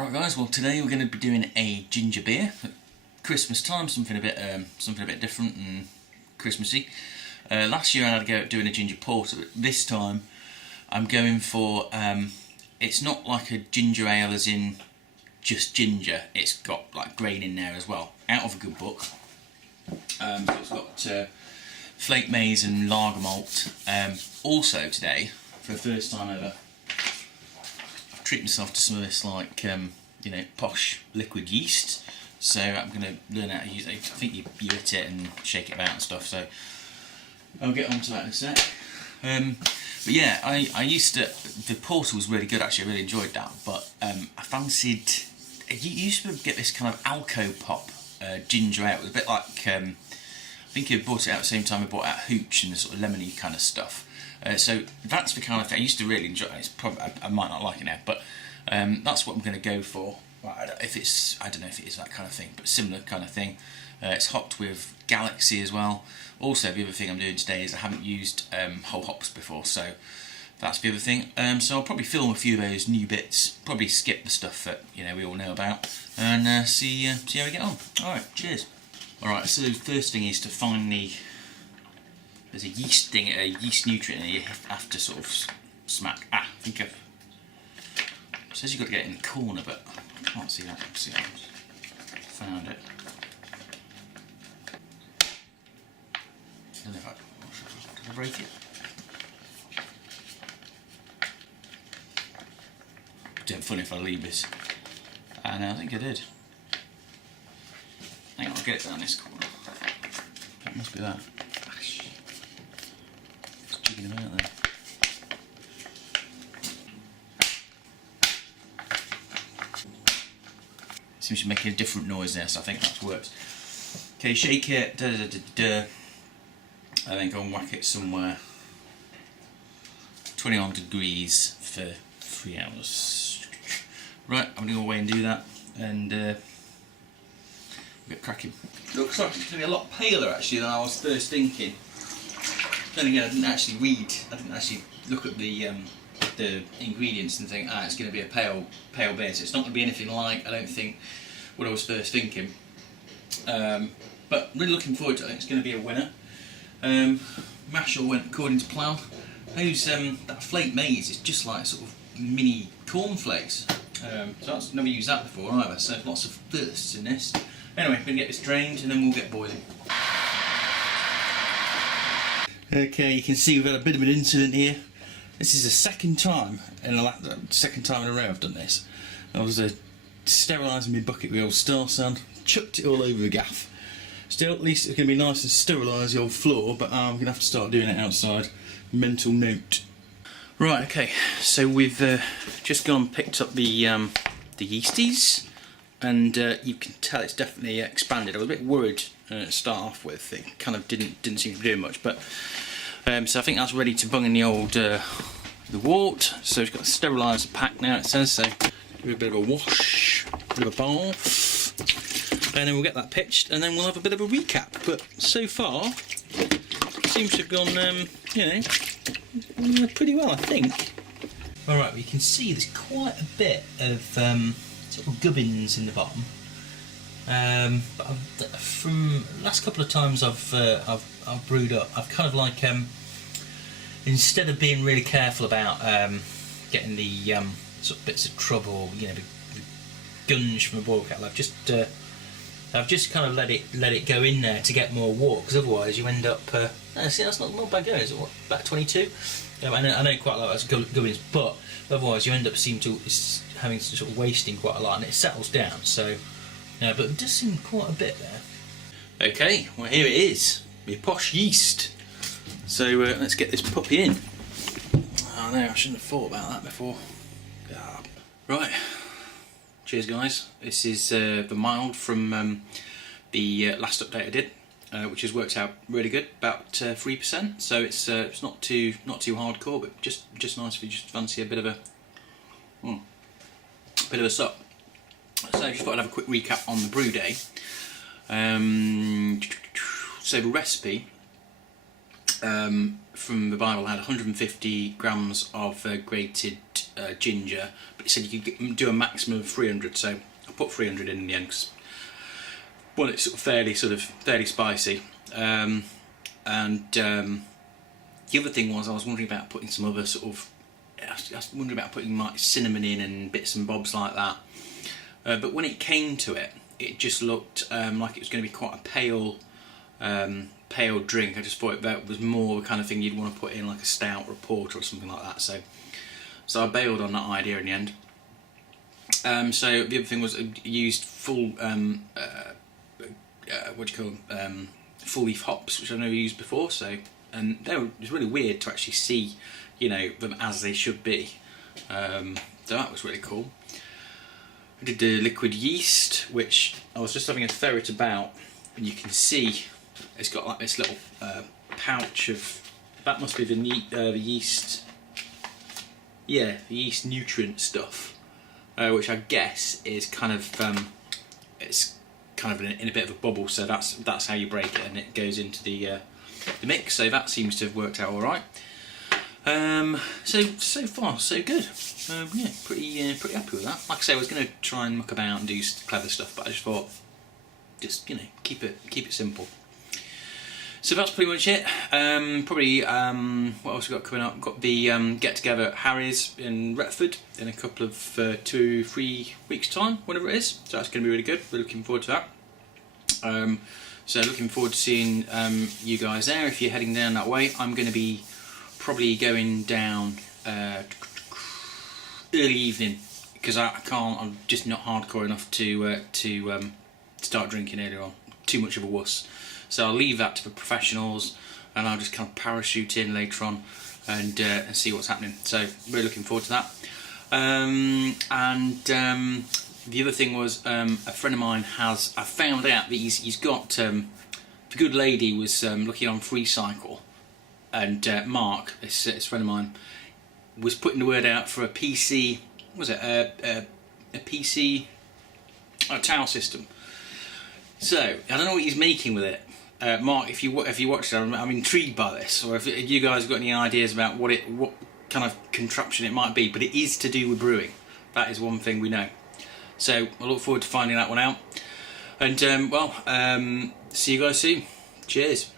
Alright guys, well today we're going to be doing a ginger beer at Christmas time, something a bit different and Christmassy. Last year I had a go at doing a ginger porter, but this time I'm going for, it's not like a ginger ale as in just ginger, it's got like grain in there as well, out of a good book. So it's got flake maize and lager malt. Also today, for the first time ever, treat myself to some of this like you know, posh liquid yeast. So I'm going to learn how to use it. I think you hit it and shake it about and stuff, so I'll get onto that in a sec. But yeah, I used to, the porter was really good actually, I really enjoyed that, but I fancied, you used to get this kind of Alco Pop ginger ale. It was a bit like, I think I bought it out at the same time I bought out Hooch and the sort of lemony kind of stuff. So that's the kind of thing I used to really enjoy. It's probably, I might not like it now, but that's what I'm going to go for. Well, I don't know if it is that kind of thing, but similar kind of thing. It's hopped with Galaxy as well. Also, the other thing I'm doing today is I haven't used whole hops before, so that's the other thing. So I'll probably film a few of those new bits. Probably skip the stuff that we all know about, and see how we get on. All right, cheers. All right, so the first thing is to find there's a yeast thing, a yeast nutrient, and you have to sort of smack. I think it says you've got to get it in the corner, but I can't see that. Found it. I don't know if did I break it? It's funny if I leave this. And I think I did. I think I'll get it down this corner. That must be that. Just jigging them out there. Seems to be making a different noise there, so I think that's worked. Okay, shake it, and then go and whack it somewhere. 21 degrees for 3 hours. Right, I'm going to go away and do that, and get cracking. Looks like it's going to be a lot paler actually than I was first thinking. Then again, I didn't actually look at the ingredients and think, it's going to be a pale beer, so it's not going to be anything like, I don't think, what I was first thinking. But really looking forward to it. I think it's going to be a winner. Mash all went according to plan. Those that flake maize is just like sort of mini cornflakes. So I've never used that before either. So lots of thirsts in this. Anyway, I'm going to get this drained and then we'll get boiling. Okay, you can see we've had a bit of an incident here. This is the second time in a row I've done this. I was sterilising my bucket with old Star Sand, chucked it all over the gaff. Still, at least it's going to be nice and sterilise the old floor, but I'm going to have to start doing it outside. Mental note. Right, okay, so we've just gone and picked up the yeasties, and you can tell it's definitely expanded. I was a bit worried to start off with. It kind of didn't seem to do much, but so I think that's ready to bung in the old the wort. So we've got to sterilise the pack now, it says, so do a bit of a wash, a bit of a bath. And then we'll get that pitched, and then we'll have a bit of a recap. But so far, it seems to have gone, pretty well, I think. Alright, well, you can see there's quite a bit of sort of gubbins in the bottom. But from the last couple of times I've brewed up, I've kind of like, instead of being really careful about getting the sort of bits of trouble, the gunge from a boil kettle, I've just kind of let it go in there to get more wort, because otherwise you end up. See, that's not bad going, is it? What, about 22? I know quite a lot of that's gubbins, but otherwise you end up having to sort of wasting quite a lot, and it settles down. So, but it does seem quite a bit there. Okay, well here it is, my posh yeast. So let's get this puppy in. Oh no, I shouldn't have thought about that before. Right. Cheers guys, this is the mild from the last update I did, which has worked out really good, about 3%. So it's not too hardcore, but just nice if you just fancy a bit of a sup. So I just thought I'd have a quick recap on the brew day. So the recipe from the Bible had 150 grams of grated ginger, but it said you could do a maximum of 300. So I put 300 in the end because well, it's sort of fairly spicy. The other thing was I was wondering about putting some other sort of, I was wondering about putting like cinnamon in and bits and bobs like that. But when it came to it, it just looked like it was going to be quite a pale drink. I just thought that was more the kind of thing you'd want to put in like a stout or a porter or something like that. So I bailed on that idea in the end. So the other thing was I used full full leaf hops, which I've never used before. So and it was really weird to actually see, them as they should be. So that was really cool. I did the liquid yeast, which I was just having a ferret about, and you can see it's got like this little pouch of, that must be the yeast, yeah, the yeast nutrient stuff, which I guess is kind of it's kind of in a bit of a bubble. So that's how you break it, and it goes into the mix. So that seems to have worked out all right. So far so good. Yeah, pretty happy with that. Like I say, I was going to try and muck about and do clever stuff, but I just thought, keep it simple. So that's pretty much it. Probably what else we got coming up? Got the get together at Harry's in Retford in a couple of 2-3 weeks time, whatever it is. So that's going to be really good. We're looking forward to that. So looking forward to seeing you guys there. If you're heading down that way, I'm going to be probably going down early evening because I can't. I'm just not hardcore enough to start drinking earlier on. Too much of a wuss. So I'll leave that to the professionals, and I'll just kind of parachute in later on and see what's happening. So we're looking forward to that. The other thing was a friend of mine I found out that he's got the good lady was looking on FreeCycle, and Mark, this friend of mine, was putting the word out for a PC. What was it a PC towel system? So I don't know what he's making with it. Mark, if you watched it, I'm intrigued by this. Or if you guys got any ideas about what kind of contraption it might be, but it is to do with brewing. That is one thing we know. So I look forward to finding that one out. And see you guys soon. Cheers.